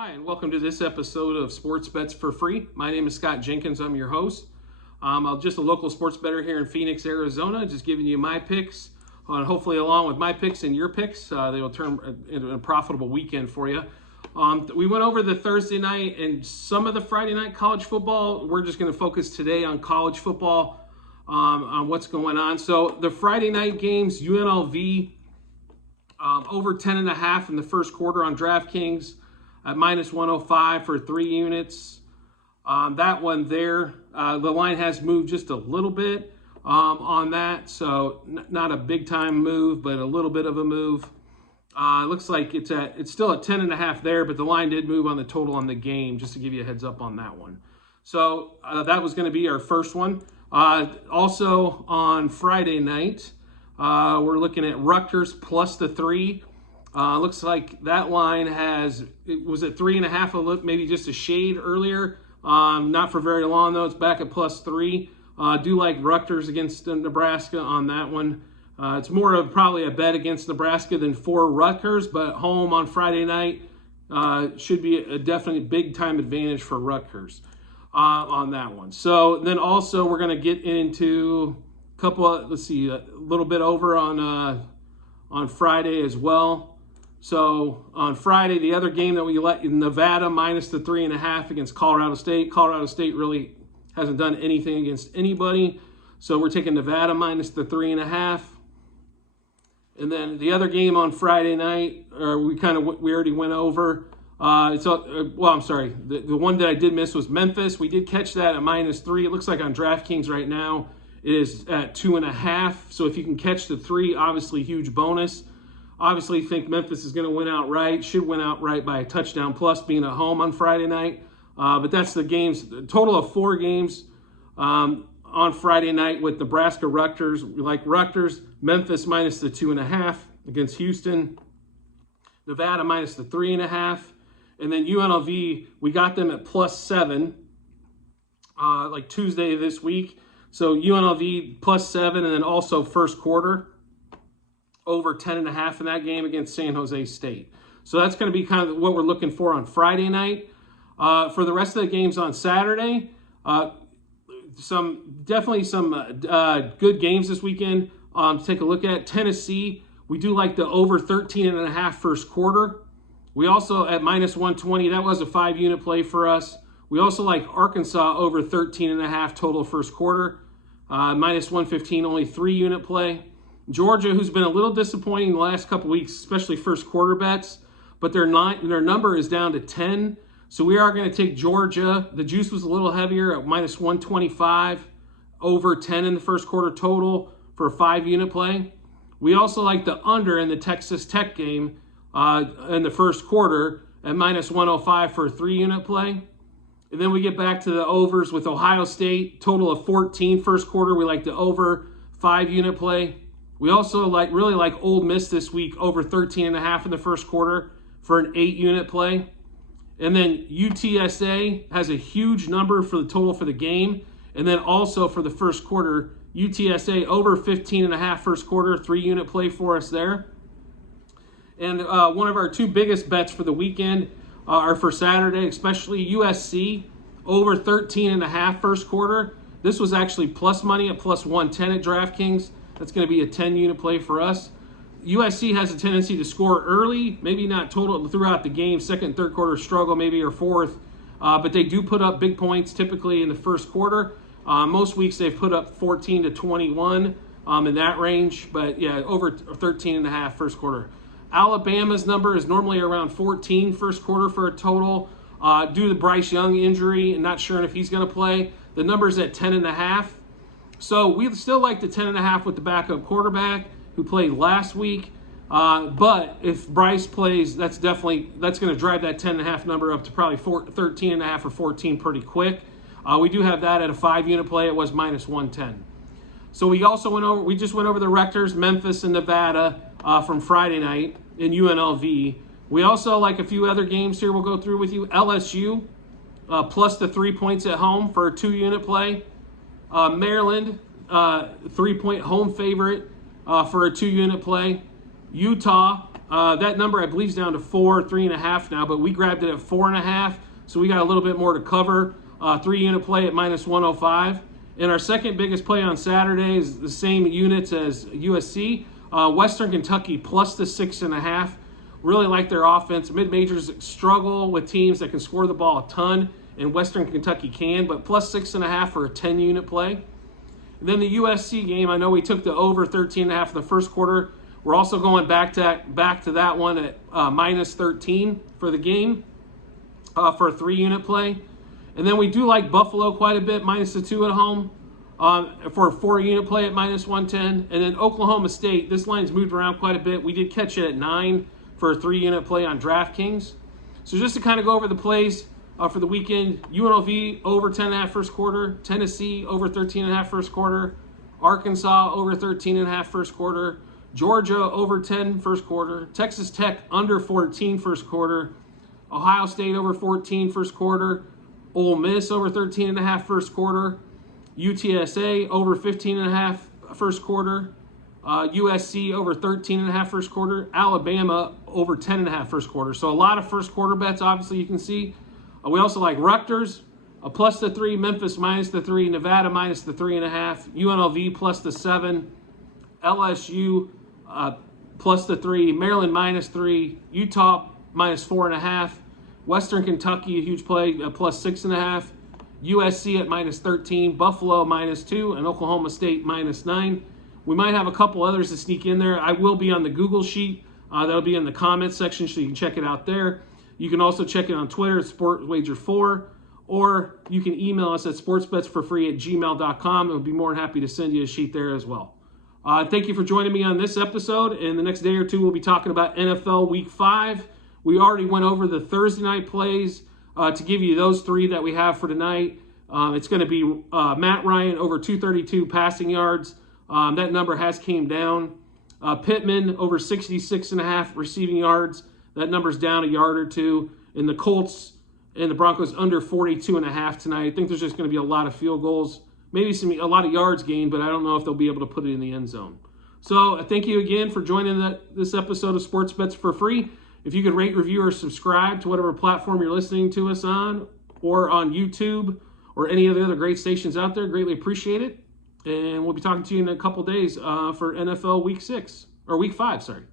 Hi, and welcome to this episode of Sports Bets for Free. My name is Scott Jenkins. I'm your host. I'm just a local sports bettor here in Phoenix, Arizona, just giving you my picks. Hopefully, along with my picks and your picks, they will turn into a profitable weekend for you. We went over the Thursday night and some of the Friday night college football. We're just going to focus today on college football, on what's going on. So the Friday night games, UNLV over 10.5 in the first quarter on DraftKings at minus 105 for 3 units. That one there, the line has moved just a little bit on that, so not a big time move, but a little bit of a move. It looks like it's still at 10.5 there, but the line did move on the total on the game, just to give you a heads up on that one. So that was going to be our first one. Also on Friday night, we're looking at Rutgers plus the 3. Looks like that line was at 3.5, maybe just a shade earlier. Not for very long though. It's back at plus 3. Do like Rutgers against Nebraska on that one. It's more of probably a bet against Nebraska than for Rutgers, but home on Friday night should be a definite big time advantage for Rutgers on that one. So then also we're going to get into a couple of, a little bit over on Friday as well. So on Friday, the other game that we let Nevada minus the 3.5 against Colorado State. Colorado State really hasn't done anything against anybody. So we're taking Nevada minus the 3.5. And then the other game on Friday night, we already went over. I'm sorry. The one that I did miss was Memphis. We did catch that at minus 3. It looks like on DraftKings right now it is at 2.5. So if you can catch the 3, obviously huge bonus. Obviously, think Memphis is going to win outright. Should win outright by a touchdown plus, being at home on Friday night. But that's the games. A total of 4 games on Friday night with Nebraska, Rutgers. We like Rutgers. Memphis minus the 2.5 against Houston. Nevada minus the 3.5. And then UNLV, we got them at plus 7 like Tuesday this week. So UNLV plus 7, and then also first quarter over 10.5 in that game against San Jose State. So that's going to be kind of what we're looking for on Friday night. For the rest of the games on Saturday, definitely some good games this weekend to take a look at. Tennessee, we do like the over 13.5 first quarter. We also at minus 120, that was a 5-unit play for us. We also like Arkansas over 13.5 total first quarter. Minus 115, only 3-unit play. Georgia, who's been a little disappointing the last couple weeks, especially first quarter bets, but their number is down to 10. So we are going to take Georgia. The juice was a little heavier at minus 125, over 10 in the first quarter total for a 5-unit play. We also like the under in the Texas Tech game in the first quarter at minus 105 for a 3-unit play. And then we get back to the overs with Ohio State, total of 14 first quarter. We like the over 5-unit play. We also really like Ole Miss this week, over 13.5 in the first quarter for an 8-unit play. And then UTSA has a huge number for the total for the game. And then also for the first quarter, UTSA over 15.5 first quarter, 3-unit play for us there. And one of our 2 biggest bets for the weekend are for Saturday, especially USC over 13.5 first quarter. This was actually plus money at plus 110 at DraftKings. That's going to be a 10-unit play for us. USC has a tendency to score early, maybe not total throughout the game, second, third quarter struggle maybe, or fourth, but they do put up big points typically in the first quarter. Most weeks they've put up 14 to 21 in that range, but yeah, over 13.5 first quarter. Alabama's number is normally around 14 first quarter for a total. Due to the Bryce Young injury and not sure if he's going to play, the number's at 10.5. So we still like the 10.5 with the backup quarterback who played last week. But if Bryce plays, that's going to drive that 10.5 number up to probably 13.5 or 14 pretty quick. We do have that at a 5-unit play. It was minus 110. So we just went over the Rutgers, Memphis, and Nevada from Friday night in UNLV. We also like a few other games here we'll go through with you. LSU plus the 3 points at home for a 2-unit play. Maryland, 3-point home favorite for a 2-unit play. Utah That number, I believe, is down to 3.5 now, but we grabbed it at 4.5, so we got a little bit more to cover. 3-unit play at -105. And our second biggest play on Saturday is the same units as USC. Western Kentucky plus the 6.5. Really like their offense. Mid-majors struggle with teams that can score the ball a ton, and Western Kentucky can, but plus 6.5 for a 10-unit play. And then the USC game, I know we took the over 13.5 in the first quarter. We're also going back to that one at -13 for the game for a 3-unit play. And then we do like Buffalo quite a bit, -2 at home for a 4-unit play at -110. And then Oklahoma State, this line's moved around quite a bit. We did catch it at 9 for a 3-unit play on DraftKings. So just to kind of go over the plays for the weekend, UNLV over 10.5 first quarter, Tennessee over 13.5 first quarter, Arkansas over 13.5 first quarter, Georgia over 10 first quarter, Texas Tech under 14 first quarter, Ohio State over 14 first quarter, Ole Miss over 13.5 first quarter, UTSA over 15.5 first quarter, USC over 13.5 first quarter, Alabama over 10.5 first quarter. So a lot of first quarter bets, obviously, you can see. We also like Rutgers, plus the 3, Memphis minus the 3, Nevada minus the 3.5, UNLV plus the 7, LSU plus the 3, Maryland minus 3, Utah minus 4.5, Western Kentucky, a huge play, plus 6.5, USC at -13, Buffalo -2, and Oklahoma State -9. We might have a couple others to sneak in there. I will be on the Google sheet. That'll be in the comments section, so you can check it out there. You can also check it on Twitter at SportsWager4, or you can email us at sportsbetsforfree@gmail.com. I'll be more than happy to send you a sheet there as well. Thank you for joining me on this episode. In the next day or two, we'll be talking about NFL Week 5. We already went over the Thursday night plays to give you those 3 that we have for tonight. It's going to be Matt Ryan over 232 passing yards. That number has came down. Pittman over 66.5 receiving yards. That number's down a yard or 2. And the Colts and the Broncos under 42.5 tonight. I think there's just going to be a lot of field goals. Maybe a lot of yards gained, but I don't know if they'll be able to put it in the end zone. So thank you again for joining this episode of Sports Bets for Free. If you could rate, review, or subscribe to whatever platform you're listening to us on, or on YouTube, or any of the other great stations out there, greatly appreciate it. And we'll be talking to you in a couple days for NFL Week 5, sorry.